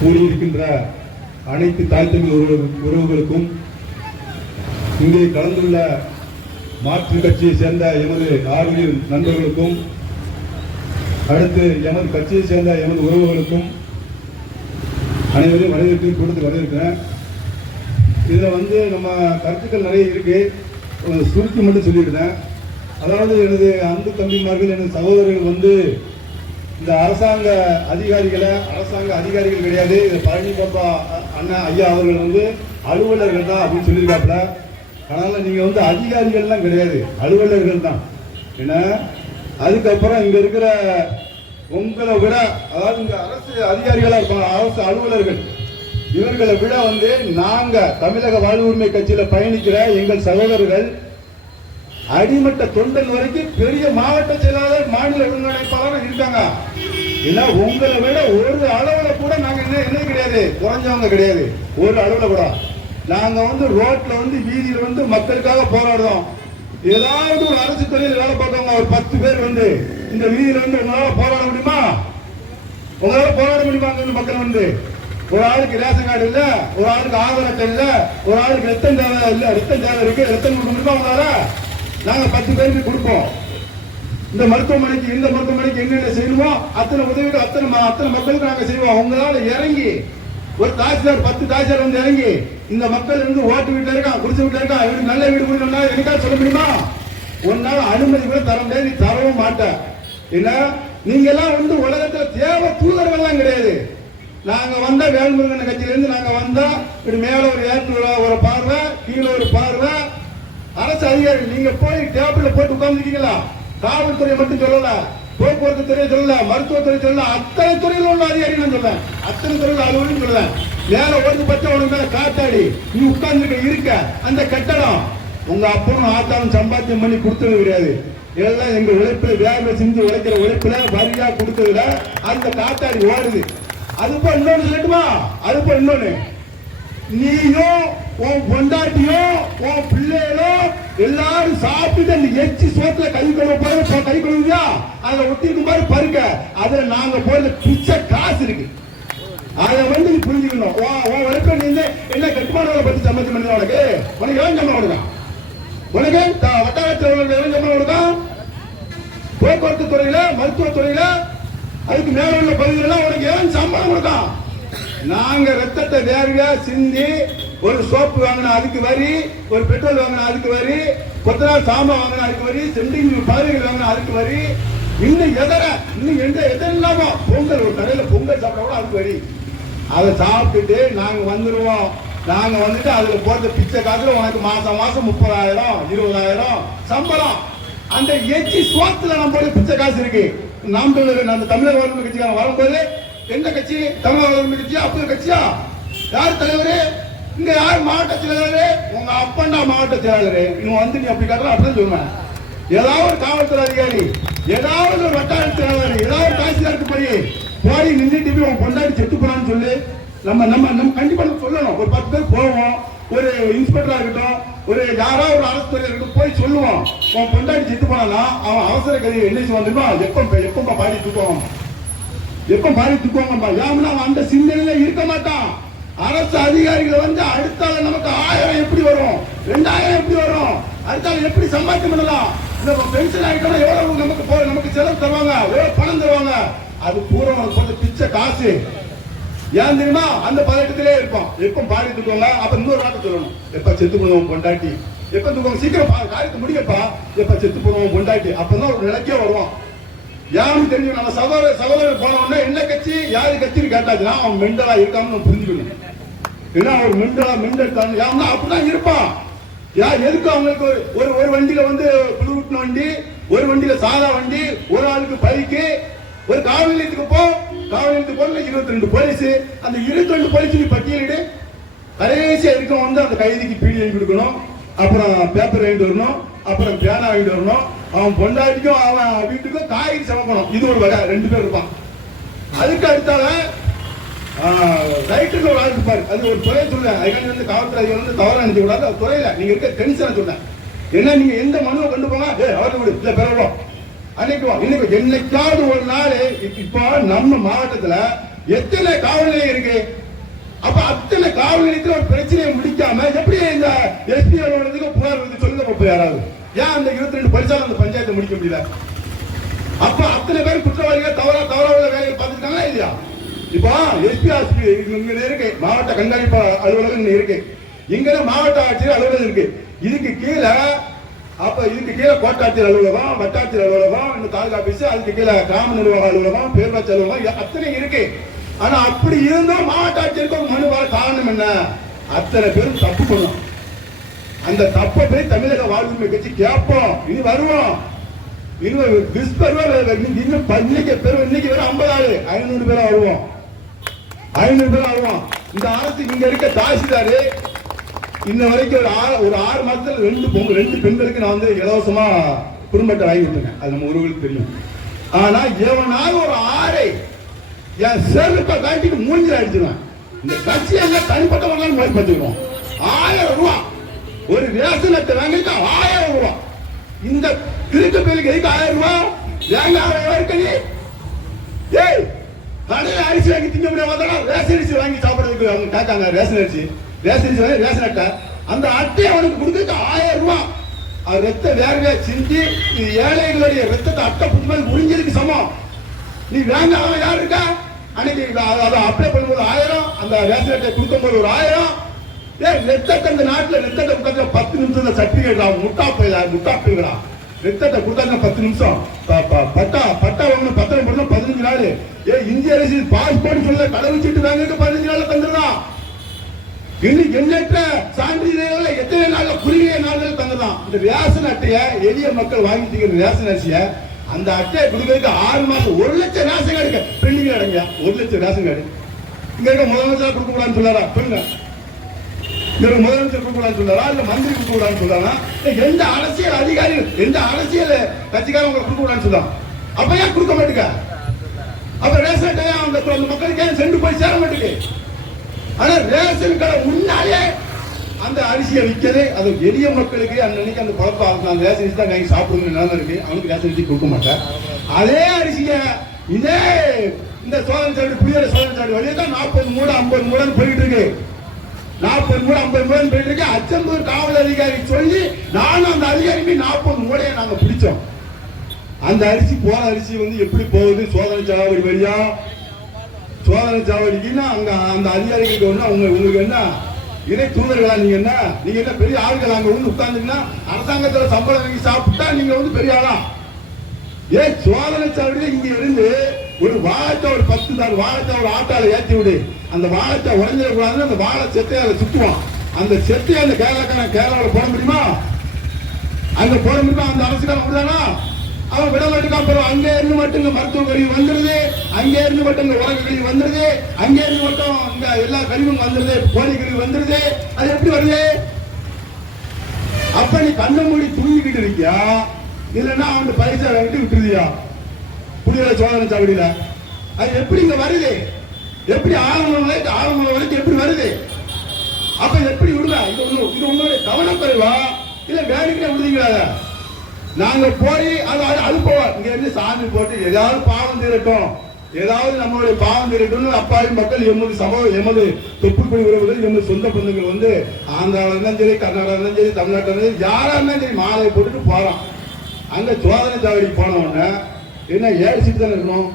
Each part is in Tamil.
கூடியிருக்கின்ற அனைத்து தாய் தமிழ் உறவுகளுக்கும், இங்கே கலந்துள்ள மாற்று கட்சியை சேர்ந்த எமது ஆர்வலர் நண்பர்களுக்கும், அடுத்து எமது கட்சியை சேர்ந்த எமது உறவுகளுக்கும் அனைவரையும் வரவேற்கிறேன். இதில் நம்ம கருத்துக்கள் நிறைய இருக்கு. சுருக்கி மட்டும் சொல்லியிருந்தேன். அதாவது எனது அன்பு தம்பிமார்கள், எனது சகோதரர்கள் இந்த அரசாங்க அதிகாரிகள் கிடையாது. பழனி பாப்பா அண்ணா ஐயா அவர்கள் அலுவலர்கள் தான் அப்படின்னு சொல்லியிருக்காப்புல. அதனால நீங்க அதிகாரிகள்லாம் கிடையாது, அலுவலர்கள் தான். ஏன்னா அதுக்கப்புறம் இங்க இருக்கிற உங்களை விட, அதாவது இங்க அரசு அதிகாரிகளா இருப்பாங்க, அரசு அலுவலர்கள், இவர்களை விட நாங்க தமிழக வாழ்வு உரிமை கட்சியில பயணிக்கிற எங்கள் சகோதரர்கள் அடிமட்ட தொண்டன் வரைக்கும் பெரிய மாவட்ட செயலாளர், மாநில ஒருங்கிணைப்பாளர் இருக்காங்க. ஏன்னா உங்களை விட ஒரு அளவுல கூட நாங்க என்ன கிடையாது, குறைஞ்சவங்க கிடையாது. ஒரு அளவுல கூட நாங்க ரோட்ல வீதியில மக்களுக்காக போராடுறோம். ஏதாவது ஒரு அரசு துறையில் வேலை பார்க்கவங்க ஒரு 10 பேர் இந்த வீதியில உங்களால போராட முடியுமா? உங்களால போராட முடியுமா? மக்கள் ஒரு ஆளுக்கு ரேஷன் கார்டு இல்ல, ஒரு ஆளுக்கு ஆதார் அட்டை இல்ல, ஒரு ஆளுக்கு ரத்தம் தேவை இல்ல, ரத்தம் தேவை இருக்கு, ரத்தம் கொடுக்க முடியுமா உங்களால? நாங்க 10 பேருக்கு கொடுப்போம். இந்த மருத்துவமனைக்கு என்னென்ன செய்யணுமோ அத்தனை உதவிகள் அத்தனை மக்களுக்கு நாங்க செய்வோம். உங்களால இறங்கி ஒரு தாசில்தார் 10 தாசில்தார் இறங்கி இந்த மக்கள் ஓட்டு வீட்டுல இருக்கான், குடிசை வீட்டுல இருக்கான், இவருக்கு நல்ல வீடு கொடுக்கணும் எனக்காக சொல்ல முடியுமா? உன்னால அனுமதி கூட தர முடியாது, நீ தரவும் மாட்ட. ஏன்னா நீங்க எல்லாம் உலகத்துல தேவை தூதர்கள்லாம் கிடையாது. நாங்க வந்தா வேல்முருகன் கட்சியிலிருந்து நாங்க வந்தா இப்படி மேல ஒரு ஏற்று ஒரு பார்வை, கீழே ஒரு பார்வை. அரசு அதிகாரிகள் நீங்க போய் டேபிள்ல போட்டு உட்கார்ந்துருக்கீங்களா? காவல்துறை மட்டும் சொல்லல, போக்குவரத்து துறையை சொல்லல, மருத்துவத்துறை சொல்லல, அத்தனை துறையில் உள்ள அதிகாரி நான் சொல்றேன், அத்தனை துறையில் அலுவலகம் சொல்றேன். மேல ஒரு பட்சம் உனக்கு மேல காத்தாடி நீ உட்கார்ந்து இருக்க அந்த கட்டடம் உங்க அப்பனும் ஆத்தாலும் சம்பாத்தியம் பண்ணி கொடுத்தது கிடையாது. எல்லாம் எங்க உழைப்புல வேலை செஞ்சு உழைக்கிற உழைப்புல வரியா கொடுத்ததுல அந்த காத்தாடி ஓடுது. அது போல இன்னொன்னு சொல்லட்டுமா? அது போல இன்னொன்னு, நீயும் உன் பொண்டாட்டியோ உன் பிள்ளைகளோ எல்லாரும் சாப்பிட்டு அந்த எச்சி சோத்துல கை கழுவுதா, அதை ஒட்டிருக்கும் பாரு பருக்க, அதுல நாங்க போடுற பிச்சை காசு இருக்கு. அதை நீ புரிஞ்சுக்கணும். உன் உழைப்ப நீ என்ன கட்டுமானங்களை பத்தி சம்பந்தம் பண்ணி உனக்கு எவன் சம்பளம் கொடுக்கான்? உனக்கு வட்டாரத்தில் எவன் சம்பளம் கொடுக்கான்? போக்குவரத்து துறையில, மருத்துவத்துறையில, அதுக்கு மேல உள்ள பகுதிகளெல்லாம் உனக்கு எவன் சம்பளம் கொடுக்கான்? நாங்க ரத்தத்தை வேர்வையா சிந்தி ஒரு சோப்பு வாங்கினா அதுக்கு வரி, ஒரு பெட்ரோல் வாங்கினா அதுக்கு வரி, கொத்தனார் சாமான் வாங்கினா அதுக்கு வரி, சென்டிங் பதவிகள் வாங்கினா அதுக்கு வரி, இன்னும் எதெல்லாமோ பொங்கல், ஒரு கடையில பொங்கல் சாப்பிட கூட அதுக்கு வரி. அதை சாப்பிட்டுட்டு நாங்க வந்துருவோம். நாங்க அதுல போட்ட பிச்சை காசுல உனக்கு மாசம் 30,000 20,000 சம்பளம். அந்த எச்சி சோத்துல நம்ம பிச்சை காசு இருக்கு. நாம் அந்த தமிழக வாழ்வு கட்சிக்காரன் வரும்போது எந்த கட்சி? தமிழக வாழ்வு கட்சியா? அப்படி கட்சியா? யார் தலைவரு? இங்க யார் மாவட்ட செயலாளரு? உங்க அப்பண்டா மாவட்ட செயலாளரு. இன்னும் நீ அப்படி காட்டுற அப்படின்னு சொல்லுவேன். ஏதாவது ஒரு காவல்துறை அதிகாரி, ஏதாவது ஒரு வட்டார செயலாளர், ஏதாவது தாசில்தாருக்கு போய் நின்றுட்டு போய் உன் பொண்டாடி செத்து போனான்னு சொல்லி நம்ம கண்டிப்பா சொல்லணும். ஒரு 10 பேர் போவோம், ஒரு இன்ஸ்பெக்டரா இருக்கட்டும், ஒரு யாராவது ஒரு அரசு துறையில இருக்கட்டும், போய் சொல்லுவோம் உன் பொண்டாடி செத்து போனா அவன் அவசர கதை என்ன வந்துருமா? எப்ப பாடி தூக்குவாங்க, எப்ப பாடி தூக்குவாங்கப்பா. ஏன்னா அவன் அந்த சிந்தனையில இருக்க மாட்டான். அரசு அதிகாரிகள் அடுத்தால நமக்கு 1000 எப்படி வரும், 2000 எப்படி வரும், அடுத்தால எப்படி சம்பாத்தியம் பண்ணலாம், பென்ஷன் ஆகிட்டோம்னா எவ்வளவு நமக்கு செலவு தருவாங்க, எவ்வளவு பணம் தருவாங்க, அது பூரா உனக்கு பிச்சை காசு. ஏன் தெரியுமா? அந்த பதட்டத்திலே இருப்பான். எப்ப பாடி தூக்குவாங்க. அப்ப இன்னொரு வார்த்தை சொல்லணும், எப்ப செத்து போனவன் பொண்டாட்டி, எப்ப தூக்குவாங்க, சீக்கிரம் காரியத்தை முடிக்கப்பா, எப்ப செத்து போனவன் பொண்டாட்டி. அப்பதான் ஒரு நிலைக்கே வருவான். யாரும் தெரிஞ்சு நம்ம சகோதரர் போன உடனே என்ன கட்சி யாரு கட்சின்னு கேட்டாச்சுன்னா அவன் மெண்டலா இருக்கான்னு புரிஞ்சுக்கணும். ஏன்னா ஒரு மெண்டல் தான் யாருன்னா அப்படிதான் இருப்பான். எதுக்கு அவங்களுக்கு ஒரு வண்டியில குளிரூட்டின வண்டி, ஒரு வண்டியில சாதா வண்டி, ஒரு ஆளுக்கு பைக்கு, ஒரு காவல் நிலையத்துக்கு போன 22 போலீஸ். அந்த 22 போலீஸ் நீ பட்டியலிடு. கடைசியா இருக்கும் அந்த கைதிக்கு பீடி கொடுக்கணும், அப்புறம் பேப்பர் வாங்கிட்டு வரணும், அப்புறம் பேனா வாங்கிட்டு வரணும், அவன் பொண்டாட்டிக்கும் அவன் வீட்டுக்கும் காய்கறி சமைக்கணும். இது ஒரு வகை, 2 பேர் இருப்பான். அதுக்கு அடுத்தால ரைட்டுல ஒரு ஆள் இருப்பாரு. அது ஒரு துறை சொல்றேன். அதுக்காண்டி காவல்துறை தவறு நினைக்க கூடாது. துறையில நீங்க இருக்க டென்ஷன் சொல்றேன். ஏன்னா நீங்க எந்த மனுவை கொண்டு போங்க, அவருக்கு விடு இல்ல பெறவும் அன்னைக்கு என்னைக்காவது ஒரு நாள். இப்போ நம்ம மாவட்டத்துல எத்தனை காவல் நிலையம் இருக்கு? அப்ப அத்தனை காவல் நிலையத்தில் ஒரு பிரச்சனையை முடிக்காம எப்படி இந்த எஸ்பி அலுவலகத்துக்கு புகார் வந்து சொல்லுங்க பாப்பா யாராவது. ஏன் அந்த 22 பரிசால அந்த பஞ்சாயத்தை முடிக்க முடியல? அப்ப அத்தனை பேர் குற்றவாளிகள் தவறா உள்ள வேலையை பார்த்துருக்காங்களா இல்லையா? இப்போ எஸ்பி இங்க இருக்கு, மாவட்ட கண்காணிப்பு அலுவலகம் இருக்கு, இங்க மாவட்ட ஆட்சியர் அலுவலகம் இருக்கு. இதுக்கு கீழே கோட்டாட்சியர் அலுவலகம், வட்டாட்சியர் அலுவலகம், இந்த தாலுகா ஆபீஸ், அதுக்கு கீழே கிராம நிர்வாக அலுவலகம், பேரூராட்சி அலுவலகம், அத்தனை இருக்கு. ஆனா அப்படி இருந்தும் மாவட்ட ஆட்சியருக்கு மனு வர காரணம் என்ன? அத்தனை பேரும் தப்பு பண்ணும். அந்த தப்பை போய் தமிழக வாழ்வுரிமை கட்சி கேட்போம். இனி வருவோம், இன்னைக்கு வெறும் 50 ஆளு 500 பேரா வருவோம், 500 பேரா வருவோம். இந்த அரசு இங்க இருக்க தாசில்தாரு இன்ன வரைக்கும் ஒரு 6 மாசத்துல 2 பெண்களுக்கு நான் வந்து இலவசமா குடும்பத்தை வாங்கி விட்டுருக்கேன். அது நம்ம ஒருவருக்கு தெரியும். ஆனா எவனாவது ஒரு 6 என் செருப்பை காட்டிட்டு மூஞ்சில அடிச்சிருவேன். இந்த கட்சி எல்லாம் தனிப்பட்ட வரலாம் முறை பார்த்துக்கிறோம். 1000 ரூபாய் ஒரு ரேஷன் அட்டை வாங்கிட்டு 1000 ரூபாய். இந்த கிறுக்கு பேருக்கு எதுக்கு 1000 ரூபாய்? ஏங்க 1000 ரூபாய் இருக்கு? ஏய், கடையில் அரிசி வாங்கி திங்க முடியாம ரேஷன் அரிசி வாங்கி சாப்பிடுறதுக்கு அவங்க கேட்காங்க. ரேஷன் அரிசி ரேஷன் அட்டை, அந்த அட்டையை அவனுக்கு கொடுத்துட்டு 1000 ரூபாய். அது ரத்த வேர்வையா சிந்தி ஏழைகளுடைய ரத்தத்தை அட்டை புதுமையில் முடிஞ்சதுக்கு சமம். நீ வேங்க அவன் யாரு இருக்கா? அன்னைக்கு அதை அப்ளை பண்ணும்போது 1000, அந்த ரேஷன் அட்டை கொடுக்கும் போது ஒரு 1000. ரத்தத்தை அந்த நாட்டில் ரத்தத்தை கொடுத்தா 10 நிமிஷம் சர்டிபிகேட் ஆகும். முட்டாப்பீங்களா ரத்தத்தை கொடுத்தாங்க 10 நிமிஷம். பட்டா வாங்கணும், பத்திரம் போடணும் 15 நாள். இந்திய அரசு பாஸ்போர்ட் சொல்ல கடவுச்சிட்டு வாங்க 15 நாள்ல தந்துடலாம். இன்னைக்கு எண்ணற்ற சான்றிதழ்களை எத்தனை நாள்ல குறுகிய நாள்கள் தந்துடலாம். இந்த ரேஷன் அட்டையை எளிய மக்கள் வாங்கிட்டு ரேஷன் அரிசியை அந்த அட்டையை கொடுக்கறதுக்கு 6 மாசம் 1 லட்சம் ரேஷன் கார்டு பெண்டிங் அடங்க. 1 லட்சம் ரேஷன் கார்டு இங்க இருக்க முதலமைச்சர் கொடுக்க கூடாதுன்னு சொல்லாரா? சொல்லுங்க. முதலமைச்சர் கொடுக்கூடாது சொல்றாரா, இல்ல மந்திரி கொடுக்கூடாது சொல்றாரா? எந்த அரசியல் அதிகாரிகள் எந்த அரசியல் கட்சிக்காரங்க உங்களுக்கு கொடுக்கூடாதுன்னு சொல்றாங்க. அப்ப ஏன் கொடுக்க மாட்டேங்க? அப்ப ரேஷன் அட்டையா அந்த மக்களுக்கு ஏன் சென்று போய் சேர மாட்டேங்குது? ஆனா ரேஷன் கடை முன்னாலே அந்த அரிசியை விற்கிறது அது எளிய மக்களுக்கு அன்னைக்கு அந்த பழக்கம். அந்த ரேஷன் அரிசி தான் வாங்கி சாப்பிடுங்க நிலைமை இருக்கு. அவனுக்கு ரேஷன் அரிசி கொடுக்க மாட்டேன். அதே அரிசிய இதே இந்த சோதனை சாடு புதிய சோதனை சாடு வழியே தான் 40 மூட 50 மூடன்னு போயிட்டு இருக்கு. 40 மூட 50 மூடன்னு போயிட்டு இருக்கு. அச்சம்பூர் காவல் அதிகாரி சொல்லி நானும் அந்த அதிகாரிக்கு 40 மூடையை நாங்க பிடிச்சோம். அந்த அரிசி போற அரிசி வந்து எப்படி போகுது? சோதனை சாவடி வழியா. சோதனை சாவடிக்குன்னா அங்க அந்த அதிகாரிகளுக்கு ஒண்ணு உங்களுக்கு என்ன இறை தூதர்களா? நீங்க என்ன பெரிய ஆளுகள்? அங்க வந்து உட்கார்ந்துங்கன்னா அரசாங்கத்துல சம்பளம் வாங்கி சாப்பிட்டா நீங்க வந்து பெரிய ஆளா? சோதனை சாவடியில இங்க இருந்து ஒரு வாழைச்சா ஒரு 10 தார் வாழைச்சா ஒரு ஆட்டால ஏற்றி விடு. அந்த வாழைச்சா உடஞ்சிடக்கூடாதுன்னு அந்த வாழை செத்தையை அதை சுத்துவான். அந்த செத்தையை அந்த கேரளாவில் போட முடியுமா? அங்க போட முடியுமா? அந்த அரசுக்காரன் அப்படிதானா? அவன் விட மாட்டுக்கு. அப்புறம் அங்கே இருந்து மட்டும் இங்க மருத்துவ கழிவு வந்துருது, அங்கே இருந்து மட்டும் இங்க உலக கழிவு வந்துருது, அங்கே இருந்து மட்டும் இங்க எல்லா கழிவும் வந்துருது, கோழி கழிவு வந்துருது. அது எப்படி வருது? அப்ப நீ கண்ண மூடி தூங்கிக்கிட்டு இருக்கியா, இல்லைன்னா அவன் பைசா வாங்கிட்டு விட்டுருதியா? புதிய சோதனை சாவடியில அது எப்படி இங்க வருது? எப்படி ஆரம்பம் வரைக்கும் எப்படி வருது? அப்ப எப்படி விடுவா? இது உங்களுடைய கவனக்குறைவா இல்ல வேலைக்கு விடுதீங்களா? நாங்க போய் அதை அனுப்புவோம். இங்க இருந்து சாமி போட்டு ஏதாவது பாவம் தீரட்டும், ஏதாவது நம்மளுடைய பாவம் தீரட்டும் அப்பாவி மக்கள் எமது தொப்புக்குடி உறவுகள் எமது சொந்த பந்தங்கள் வந்து ஆந்திராவில் இருந்தாலும் சரி, கர்நாடகா இருந்தாலும் சரி, தமிழ்நாட்டில் இருந்தாலும் யாரா இருந்தாலும் சரி மாலையை போட்டுட்டு போறோம். அங்க சோதனை சாவடிக்கு போன உடனே என்ன 7 சீட்டு தானே இருக்கணும்?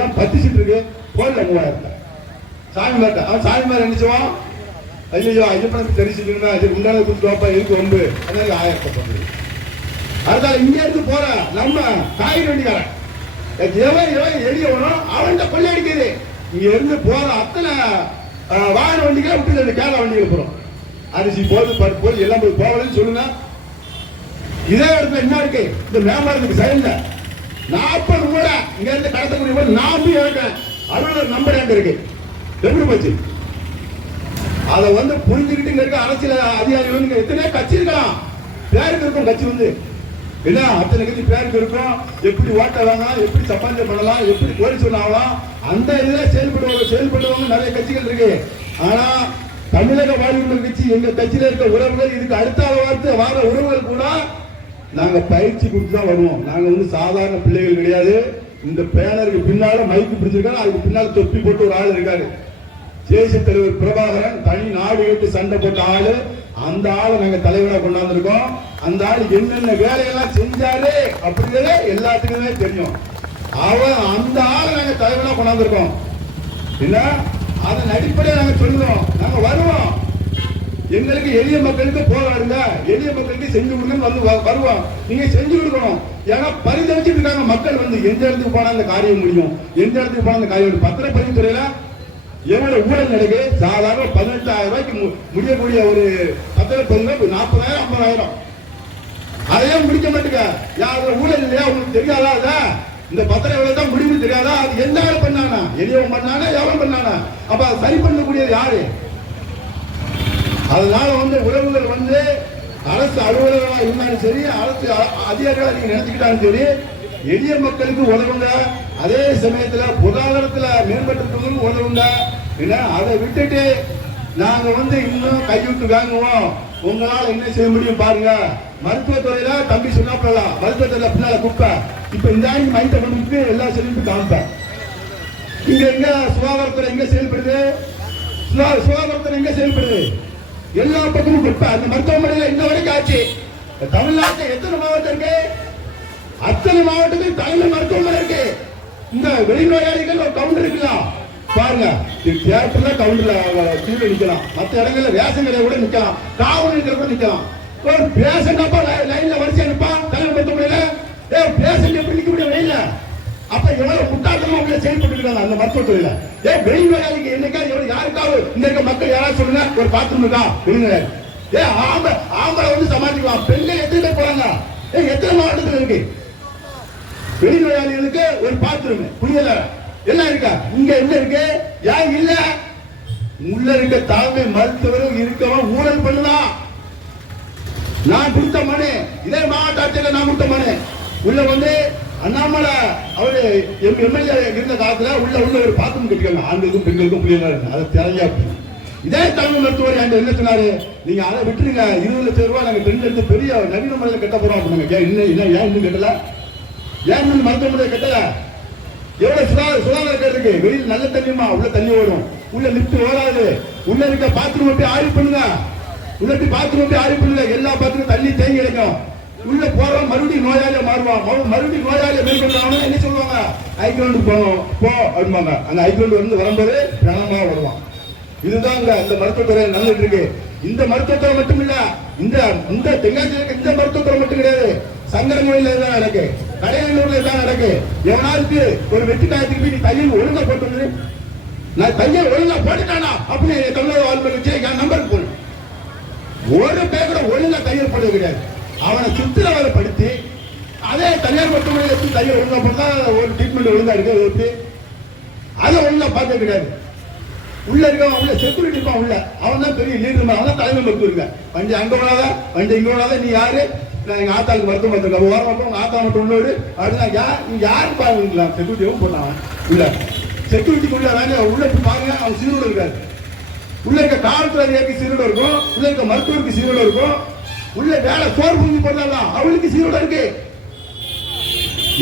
ஏன் 10 சீட்டு இருக்கு? போடல 3000 சாமி மாட்ட. அவன் சாமி மாதிரி நினைச்சுவான். ஐயோ ஐயப்பனுக்கு தெரிஞ்சுக்கணும்னா உண்டான கொடுத்து வாப்பா இருக்கு ஒன்று அதனால 1000 பண்ணுது. அதனால இங்க இருந்து போற நம்ம காய்கறி வண்டிக்காரன் எவன் எளியவனோ அவன் கொள்ளை அடிக்கிறது. இங்க இருந்து போற அத்தனை வாகன வண்டிகளை விட்டு கேரளா வண்டிகள் போறோம். அரிசி போது பருப்பு போது எல்லாம் போய் போகலன்னு சொல்லுங்க. இதே இடத்துல என்ன இருக்கு? இந்த மேம்பாலத்துக்கு சைடுல 40 மூட இங்க இருந்து கடத்தக்கூடிய போது நான் போய் இறக்கிறேன். அலுவலர் நம்பர் எங்க இருக்கு? எப்படி போச்சு? அதை வந்து புரிஞ்சுக்கிட்டு இங்க இருக்க அரசியல் அதிகாரிகள் வந்து எத்தனையோ கட்சி இருக்கலாம். பேருக்கு இருக்கும் கட்சி வந்து என்ன அத்தனை கட்சி பேருக்கு இருக்கும். எப்படி ஓட்ட வாங்கலாம், எப்படி சப்பாத்தி பண்ணலாம், எப்படி கோரி சொன்னாங்களாம் அந்த இதுல செயல்படுவாங்க நிறைய கட்சிகள் இருக்கு. ஆனா தமிழக வாழ்வுரிமை கட்சி எங்க கட்சியில இருக்க உறவுகள் இதுக்கு அடுத்த வார உறவுகள் கூட நாங்க பயிற்சி கொடுத்து தான் வருவோம். நாங்க வந்து சாதாரண பிள்ளைகள் கிடையாது. இந்த பேனருக்கு பின்னால மைக்கு பிடிச்சிருக்காரு, அதுக்கு பின்னால தொப்பி போட்டு ஒரு ஆள் இருக்காரு. தேசிய தலைவர் பிரபாகரன் தனி நாடு கேட்டு சண்டை போட்ட ஆளு. அந்த ஆளை நாங்க தலைவராக கொண்டாந்துருக்கோம். அந்த ஆள் என்னென்ன வேலையெல்லாம் செஞ்சாரு அப்படிங்கிறதே எல்லாத்துக்குமே தெரியும். அந்த ஆளை நாங்க தலைவராக கொண்டாந்துருக்கோம். என்ன அதன் அடிப்படையை நாங்க சொல்லுவோம். நாங்க வருவோம். எங்களுக்கு எளிய மக்களுக்கு போராடுங்க, எளிய மக்களுக்கு செஞ்சு கொடுங்க வந்து வருவோம். நீங்க செஞ்சு கொடுக்கணும். ஏன்னா பரிதவிச்சுட்டு இருக்காங்க மக்கள். வந்து எந்த இடத்துக்கு போனா அந்த காரியம் முடியும், எந்த இடத்துக்கு போனா அந்த காரியம். பத்திரப்பதிவுத்துறையில எவ்வளவு ஊழல் நடக்கு. சாதாரண 18,000 ரூபாய்க்கு முடியக்கூடிய ஒரு பத்திரப்பதிவு 40,000 50,000 அதையும் முடிக்க மாட்டேங்க. யாரும் ஊழல் இல்லையா உங்களுக்கு தெரியாதா? இந்த பத்திரம் எவ்வளவு தான் முடிவு தெரியாதா? அது எந்த ஆள் பண்ணானா? எளியவன் பண்ணானா எவன் பண்ணானா? அப்ப அதை சரி பண்ணக்கூடியது யாரு? அதனால வந்து உறவுகள் வந்து அரசு அலுவலர்களாக இருந்தாலும் சரி, அரசு அதிகாரிகளை நீங்க நினைச்சுக்கிட்டாலும் சரி, எளிய மக்களுக்கு உதவுங்க. அதே சமயத்துல பொருளாதாரத்துல மேம்பட்டு உதவுங்க. அதை விட்டுட்டு நாங்க வந்து இன்னும் கைவிட்டு வாங்குவோம். உங்களால என்ன செய்ய முடியும் பாருங்க. மருத்துவத்துறையில தம்பி சொன்னாப்பல மருத்துவத்துறையில பின்னால குப்பை. இப்ப இந்த ஆண்டு மைண்ட பண்ணிட்டு எல்லா செல்லும் காமிப்பேன். இங்க எங்க சுகாதாரத்துறை எங்க செயல்படுது? சுகாதாரத்துறை எங்க செயல்படுது? எல்லா பக்கமும் குப்பை. அந்த மருத்துவமனையில இந்த வரைக்கும் ஆச்சு. தமிழ்நாட்டில் எத்தனை மாவட்டம் இருக்கு? அத்தனை மாவட்டத்தில் தலைமை மருத்துவமனை இருக்கு. இந்த வெளிநோயாளிகள் ஒரு கவுண்டர் இருக்கலாம் பாருங்க. தியேட்டர்ல கவுண்டர்ல கீழே நிக்கலாம். மற்ற இடங்கள்ல ரேஷன் கடையை கூட நிக்கலாம், காவல் கூட நிக்கலாம். ஒரு பேஷண்ட் அப்பா லைன்ல வரிசை நிற்பான் தலைமை மருத்துவமனையில. பேஷண்ட் எப்படி நிக்க முடியும் வெயில? அப்ப எவ்வளவு முட்டாட்டமா உள்ள செயல்பட்டு இருக்காங்க அந்த மருத்துவத்துறையில. வெளிநோயாளிக்கு என்னைக்கா எவ்வளவு யாருக்காவது இங்க இருக்க மக்கள் யாராவது சொல்லுங்க ஒரு பாத்ரூம் இருக்கா வெளிநோயாளி? ஆம்பளை வந்து சமாளிக்கலாம். பெண்கள் எத்தனை பேர் போறாங்க? எத்தனை மாவட்டத்தில் இருக்கு வெளிநோயாளிகளுக்கு ஒரு பாத்ரூம் புரியல? எல்லாம் இருக்கா? இங்க என்ன இருக்கு? ஏன் இல்ல? உள்ள இருக்க தலைமை மருத்துவரும் இருக்கவன் ஊழல் பண்ணுதான். நான் கொடுத்த மனு, இதே மாவட்ட ஆட்சியர் நான் கொடுத்த மனு. உள்ள வந்து அண்ணாமலை அவரு எம்எல்ஏ இருந்த காலத்துல உள்ள ஒரு பாத்ரூம் கட்டிக்காங்க. ஆண்களுக்கும் பெண்களுக்கும் புரியல. அதை தெரியா. இதே தலைமை மருத்துவர் என்ன சொன்னாரு? நீங்க அதை விட்டுருங்க, 20 லட்சம் ரூபாய் நாங்க பெண்களுக்கு பெரிய நவீன முறையில் கட்ட போறோம் அப்படின்னாங்க. ஏன் இன்னும் கட்டல? ஏன் மருத்துவமனை கட்டல? எவ்வளவு சுகாதார இருக்கு. வெளியில் நல்ல தண்ணியுமா உள்ள தண்ணி ஓடும், உள்ள லிப்ட் ஓடாது. உள்ள இருக்க பாத்ரூம் போய் ஆய்வு பண்ணுங்க. உள்ள பாத்ரூம் போய் ஆய்வு பண்ணுங்க. எல்லா பாத்ரூம் தண்ணி தேங்கி கிடைக்கும். உள்ள போறோம் மறுபடியும் நோயாளியா மாறுவான். மறுபடியும் நோயாளியை மேற்கொள்ளாம என்ன சொல்லுவாங்க? ஐக்ரவுண்ட் போனோம் போ அப்படிம்பாங்க. அந்த ஐக்ரவுண்ட் வந்து வரும்போது பிரணமா வருவான். இதுதான் இந்த மருத்துவத்துறை நடந்துட்டு இருக்கு. இந்த மருத்துவத்துறை மட்டும் இல்ல, இந்த தென்காசியில் இருக்க இந்த மருத்துவத்துறை மட்டும் கிடையாது. சங்கரங்கோயில தான் நடக்கு, கடையனூர்ல தான் நடக்கு. எவனாருக்கு ஒரு வெற்றி காயத்துக்கு போய் நீ தையல் ஒழுங்கா போட்டு, நான் தையல் ஒழுங்கா போட்டுட்டானா அப்படின்னு தமிழக வாழ்க்கை வச்சு என் நம்பருக்கு போகணும். ஒரு பேர் கூட ஒழுங்கா தையல் போடுறது கிடையாது. அவனை சித்திரவதைப்படுத்தி அதே தனியார் மருத்துவமனையில் வச்சு தையல் ஒழுங்கா போட்டா ஒரு ட்ரீட்மெண்ட் ஒழுங்கா இருக்கு. அதை ஒழுங்கா பார்த்தது கிடையாது. உள்ள இருக்க உள்ள செக்யூரிட்டி இருப்பான். உள்ள அவன் தான் பெரிய லீடர், அவன் தான் தலைமை மருத்துவ இருக்க. வண்டி அங்க ஓடாத, வண்டி இங்க ஓடாத, நீ யாரு? நான் எங்க ஆத்தாளுக்கு மருத்துவம் பார்த்துருக்கேன். ஓரம் உங்க ஆத்தா மட்டும் உள்ளோடு அப்படின்னா யாரு பாருங்களா? செக்யூரிட்டியும் போட்டான் உள்ள. செக்யூரிட்டிக்குள்ள வேலை உள்ள பாருங்க. அவன் சீரோடு இருக்காரு. உள்ள இருக்க காவல்துறைக்கு சீரோடு இருக்கும், உள்ள இருக்க மருத்துவருக்கு சீரோடு இருக்கும். உள்ள வேலை சோறு புரிஞ்சு போடலாம் அவளுக்கு சீரோட இருக்கு.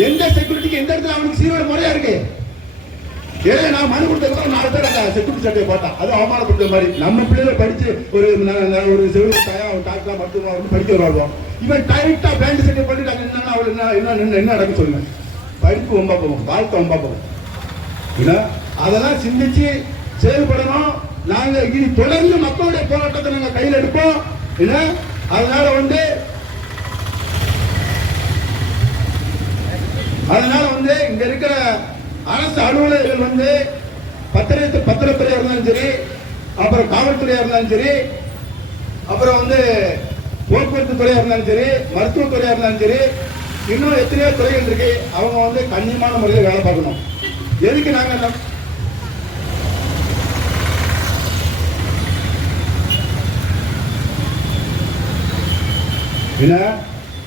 எந்த செக்யூரிட்டிக்கு எந்த இடத்துல அவனுக்கு சீரோட முறையா இருக்கு? ஏன்னா நான் மனு கொடுத்ததுக்கு 4 பேர் அந்த செக்யூரிட்டி சட்டையை போட்டான். அது அவமானப்படுத்த மாதிரி. நம்ம பிள்ளைகளை படிச்சு ஒரு சிவில் டாக்டர் மருத்துவம் படிக்க வருவாங்க. இவன் டைட்டா பேண்ட் சட்டை பண்ணிட்டாங்க. என்னன்னா அவள் என்ன நடக்கும் சொல்லுங்க? படிப்பு ஒம்பா போகும், வாழ்க்கை ஒம்பா போகும். அதெல்லாம் சிந்திச்சு செயல்படணும். நாங்க இனி தொடர்ந்து மக்களுடைய போராட்டத்தை நாங்க கையில் எடுப்போம். அதனால வந்து இங்க இருக்கிற அரசு அலுவலர்கள் பத்திரத்துறையா இருந்தாலும் சரி, அப்புறம் காவல்துறையா இருந்தாலும் சரி, அப்புறம் போக்குவரத்து துறையா இருந்தாலும் சரி, மருத்துவத்துறையா இருந்தாலும் சரி, இன்னும் எத்தனையோ துறைகள் இருக்கு. அவங்க கண்ணியமான முறையில் வேலை பார்க்கணும். எதுக்கு நாங்க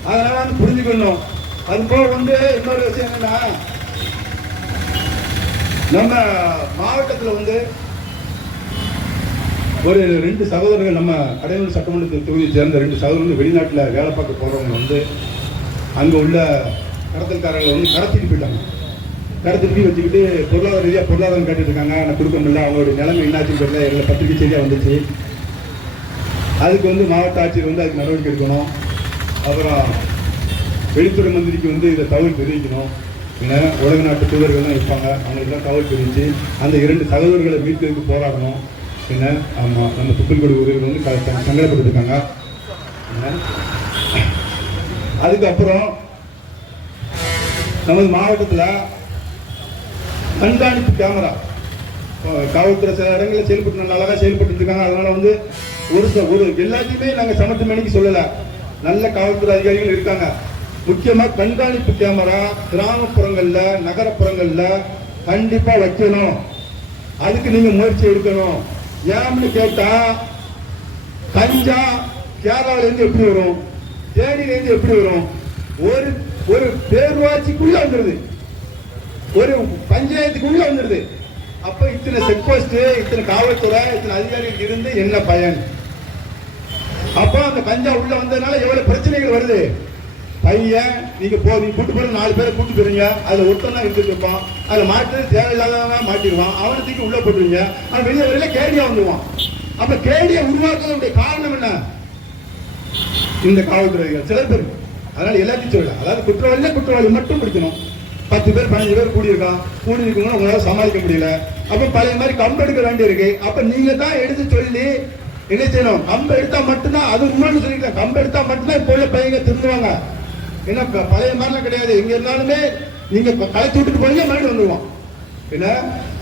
அதனால புரிஞ்சுக்கணும். அது போக இன்னொரு விஷயம் என்னன்னா, நம்ம மாவட்டத்தில் ஒரு 2 சகோதரர்கள், நம்ம அடையாள சட்டமன்ற தொகுதியை சேர்ந்த 2 சகோதரர்கள் வெளிநாட்டில் வேலை பார்க்க போறவங்க அங்க உள்ள கடத்தல்காரர்கள் கடத்திட்டு போயிட்டாங்க. கடத்திட்டு வச்சுக்கிட்டு பொருளாதார ரீதியாக பொருளாதாரம் கேட்டுட்டு இருக்காங்க. நான் கொடுக்க முடியல, அவங்களுடைய நிலைமை என்னாச்சுன்னு தெரியல. எங்களை பத்திரிகை செய்தியாக வந்துச்சு. அதுக்கு வந்து மாவட்ட ஆட்சியர் வந்து அதுக்கு நடவடிக்கை எடுக்கணும். அப்புறம் வெளித்துறை மந்திரிக்கு வந்து இதை தகவல் தெரிவிக்கணும். ஏன்னா உலக நாட்டு தூதர்கள்லாம் இருப்பாங்க, அவங்களுக்குலாம் தகவல் தெரிவித்து அந்த 2 சகோதரர்களை மீட்கிறதுக்கு போராடணும். என்ன ஆமாம், நம்ம சுப்ரீம் கோர்ட் உதவி வந்து சங்கடப்பட்டுருக்காங்க. அதுக்கப்புறம் நமது மாவட்டத்தில் கண்காணிப்பு கேமரா காவல்துறை சில இடங்களில் செயல்பட்டு நல்லா அழகாக செயல்பட்டு இருக்காங்க. அதனால வந்து ஒரு எல்லாத்தையுமே நாங்கள் சமத்துமணிக்கு சொல்லலை. நல்ல காவல்துறை அதிகாரிகள் இருக்காங்க. முக்கியமாக கண்காணிப்பு கேமரா கிராமப்புறங்கள்ல நகரப்புறங்கள்ல கண்டிப்பா வைக்கணும். அதுக்கு நீங்க முயற்சி எடுக்கணும். ஏன்னு கேட்டா, கஞ்சா கேரளாவில இருந்து எப்படி வரும், தேனியில இருந்து எப்படி வரும், ஒரு பேரூராட்சிக்குள்ள வந்துருது, ஒரு பஞ்சாயத்துக்குள்ள வந்துருது. அப்ப இத்தனை செக் போஸ்ட், இத்தனை காவல்துறை, இத்தனை அதிகாரிகள் இருந்து என்ன பயன்? அப்ப அந்த கஞ்சா உள்ள வந்ததுனால எவ்வளவு பிரச்சனைகள் வருது. பையன் நீங்க கூட்டு போற 4 பேரை கூட்டு போறீங்க, அதுல ஒருத்தன் தான் இருந்துட்டு இருப்பான், அதுல மாட்டு தேவையில்லாதவன் மாட்டிடுவான், அவனை தூக்கி உள்ள போட்டுருவீங்க, அவன் வெளியே வரையில கேடியா வந்துடுவான். அப்ப கேடியை உருவாக்குறதுடைய காரணம் என்ன? இந்த காவல்துறைகள் சிலர் பேர். அதனால எல்லாத்தையும் சொல்லல. அதாவது குற்றவாளி மட்டும் பிடிக்கணும். 10 பேர் 15 பேர் கூடியிருக்கான், கூடியிருக்கணும் உங்களால சமாளிக்க முடியல. அப்ப பழைய மாதிரி கம்பு எடுக்க வேண்டி இருக்கு. அப்ப நீங்க தான் எடுத்து சொல்லி என்ன செய்யணும்? கம்பு எடுத்தா மட்டும்தான், அது உண்மைன்னு சொல்லிக்கலாம், கம்பு எடுத்தா மட்டும்தான் இப்போ உள்ள பையங்க திருந்துவாங்க. ஏன்னா பழைய மாதிரிலாம் கிடையாது. எங்க இருந்தாலுமே நீங்க களைச்சு விட்டுட்டு போனீங்க மறுபடியும் வந்துடுவோம். என்ன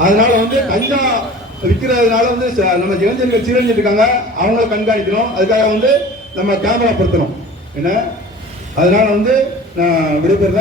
அதனால வந்து கஞ்சா விற்கிறதுனால வந்து நம்ம இளைஞர்கள் சீரழிஞ்சிட்டு இருக்காங்க, அவங்கள கண்காணிக்கணும். அதுக்காக வந்து நம்ம கேமரா படுத்தணும். என்ன அதனால வந்து நான் விடைபெறேன்.